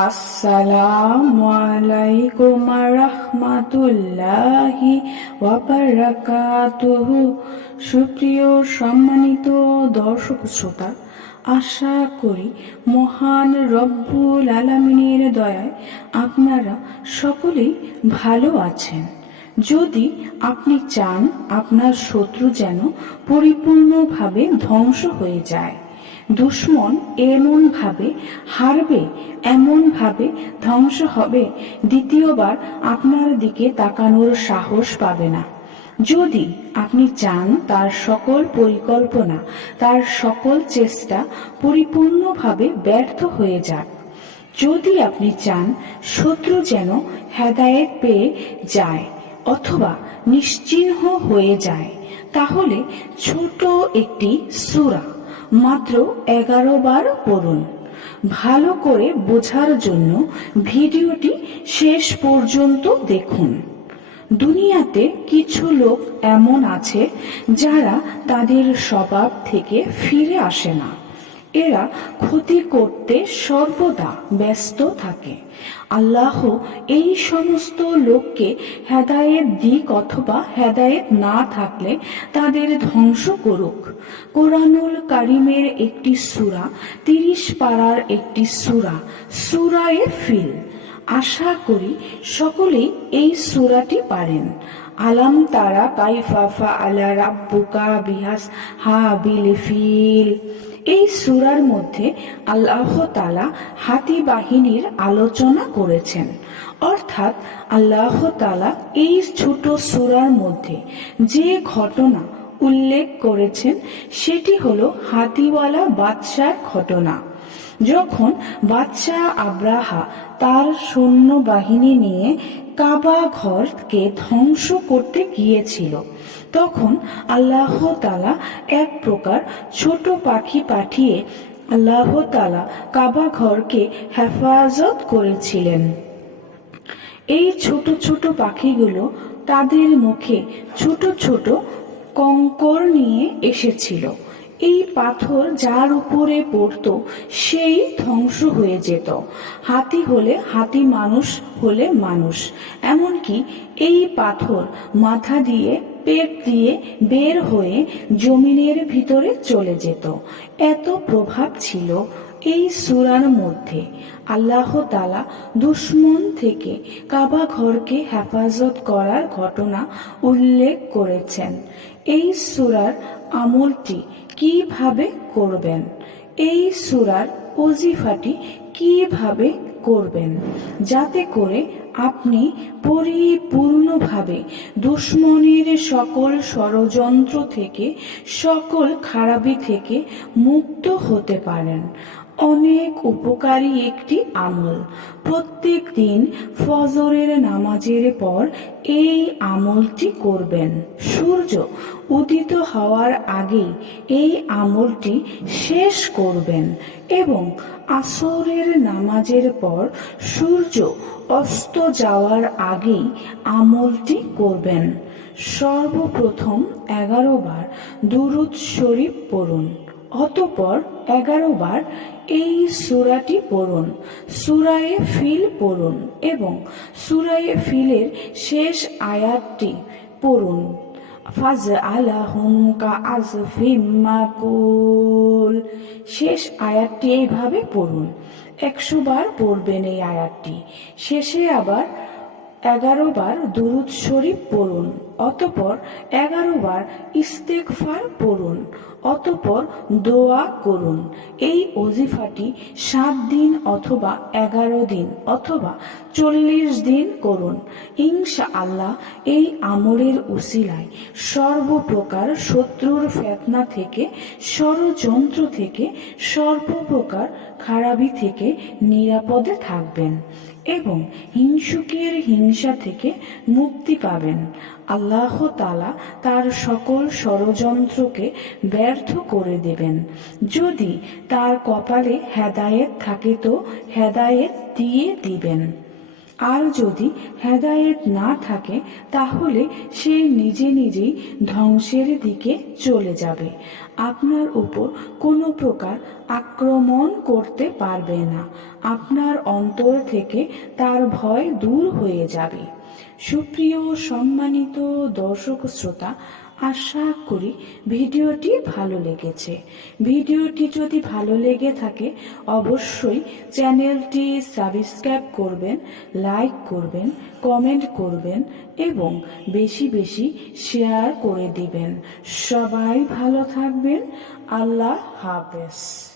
আসসালামু আলাইকুম রাহমাতুল্লাহি ওয়া বারাকাতুহু। সুপ্রিয় সম্মানিত দর্শক শ্রোতা, আশা করি মহান রব্বুল আলামিনের দয়ায় আপনারা সকলেই ভালো আছেন। যদি আপনি চান আপনার শত্রু যেন পরিপূর্ণভাবে ধ্বংস হয়ে যায়, দুশ্মন এমন ভাবে হারবে, এমন ভাবে ধ্বংস হবে, দ্বিতীয়বার আপনার দিকে তাকানোর সাহস পাবে না। যদি আপনি চান তার সকল পরিকল্পনা, তার সকল চেষ্টা পরিপূর্ণভাবে ব্যর্থ হয়ে যাক, যদি আপনি চান শত্রু যেন হেদায়েত পেয়ে যায় অথবা নিশ্চিহ্ন হয়ে যায়, তাহলে ছোট একটি সূরা মাত্র 11 বার পড়ুন। ভালো করে বোঝার জন্য ভিডিওটি শেষ পর্যন্ত দেখুন। দুনিয়াতে কিছু লোক এমন আছে যারা তাদের স্বভাব থেকে ফিরে আসে না। এরা ক্ষতি করতে সর্বদা ব্যস্ত থাকে। আল্লাহ এই সমস্ত লোককে হেদায়েত দিক অথবা হেদায়েত না থাকলে তাদের ধ্বংস করুক। কোরআনুল কারিমের একটি সূরা, 30 পারার একটি সূরা, সূরায়ে ফিল। আশা করি সকলেই এই সূরাটি পারেন। আলাম তারা কাইফা ফাআলা রাব্বুকা বিআসহাবিল ফিল। এই সূরার মধ্যে আল্লাহ তাআলা হাতি বাহিনীর আলোচনা করেছেন। অর্থাৎ আল্লাহ তাআলা এই ছোট সূরার মধ্যে যে ঘটনা উল্লেখ করেছেন সেটি হলো হাতিওয়ালা বাদশার ঘটনা। যখন বাদশাহ আব্রাহা তার সৈন্য বাহিনী নিয়ে কাবা ঘরকে ধ্বংস করতে গিয়েছিল, তখন আল্লাহ তাআলা এক প্রকার ছোট পাখি পাঠিয়ে আল্লাহ তাআলা কাবা ঘরকে হেফাজত করেছিলেন। এই ছোট ছোট পাখিগুলো তাদের মুখে ছোট ছোট কঙ্কর নিয়ে এসেছিল। এই পাথর যার উপরে পড়ত সেই ধ্বংস হয়ে যেত। হাতি হলে হাতি, মানুষ হলে মানুষ। এমনকি এই পাথর মাথা দিয়ে, পেট দিয়ে বের হয়ে জমিনের ভিতরে চলে যেত। এত প্রভাব ছিল এই সূরার মধ্যে। আল্লাহ তাআলা দুশমন থেকে কাবা ঘরকে হেফাজত করার ঘটনা উল্লেখ করেছেন। এই সূরার আমলটি কিভাবে করবেন, এই সূরার ওজিফাটি কিভাবে করবেন, যাতে করে আপনি পরিপূর্ণভাবে দুশমনের সকল ষড়যন্ত্র থেকে, সকল খারাপি থেকে মুক্ত হতে পারেন। অনেক উপকারী একটি আমল। প্রত্যেক দিন ফজরের নামাজের পর এই আমলটি করবেন। সূর্য উদিত হওয়ার আগেই এই আমলটি শেষ করবেন এবং আসরের নামাজের পর সূর্য অস্ত যাওয়ার আগেই আমলটি করবেন। সর্বপ্রথম 11 বার দুরূদ শরীফ পড়ুন, অতঃপর 11 বার এই সূরাটি পড়ুন। সূরায়ে ফিল পড়ুন এবং সূরায়ে ফিলের শেষ আয়াতটি পড়ুন। ফাজআলাহুম কাআসফিম মাকুল। শেষ আয়াতটি এইভাবে পড়ুন। 100 বার পড়বেন এই আয়াতটি। শেষে আবার 11 বার দুরূদ শরীফ পড়ুন, অতঃপর 11 বার ইস্তেগফার পড়ুন, অতঃপর দোয়া করুন। এই ওজিফাটি 7 দিন অথবা 11 দিন অথবা 40 দিন করুন। ইনশাআল্লাহ এই আমলের উসিলায় সর্বপ্রকার শত্রুর ফিতনা থেকে, ষড়যন্ত্র থেকে, সর্বপ্রকার খারাপি থেকে নিরাপদে থাকবেন এবং হিংসুকের হিংসা থেকে মুক্তি পাবেন। আল্লাহ তাআলা তার সকল ষড়যন্ত্রকে ব্যর্থ করে দেবেন। যদি তার কপালে হেদায়েত থাকে তো হেদায়েত দিয়ে দিবেন। আর যদি হেদায়েত না থাকে তাহলে সে নিজে নিজেই ধ্বংসের দিকে চলে যাবে। আপনার উপর কোনো প্রকার আক্রমণ করতে পারবে না। আপনার অন্তর থেকে তার ভয় দূর হয়ে যাবে। সুপ্রিয় সম্মানিত দর্শক শ্রোতা, আশা করি ভিডিওটি ভালো লেগেছে। ভিডিওটি যদি ভালো লেগে থাকে অবশ্যই চ্যানেলটি সাবস্ক্রাইব করবেন, লাইক করবেন, কমেন্ট করবেন এবং বেশি বেশি শেয়ার করে দিবেন। সবাই ভালো থাকবেন। আল্লাহ হাফেজ।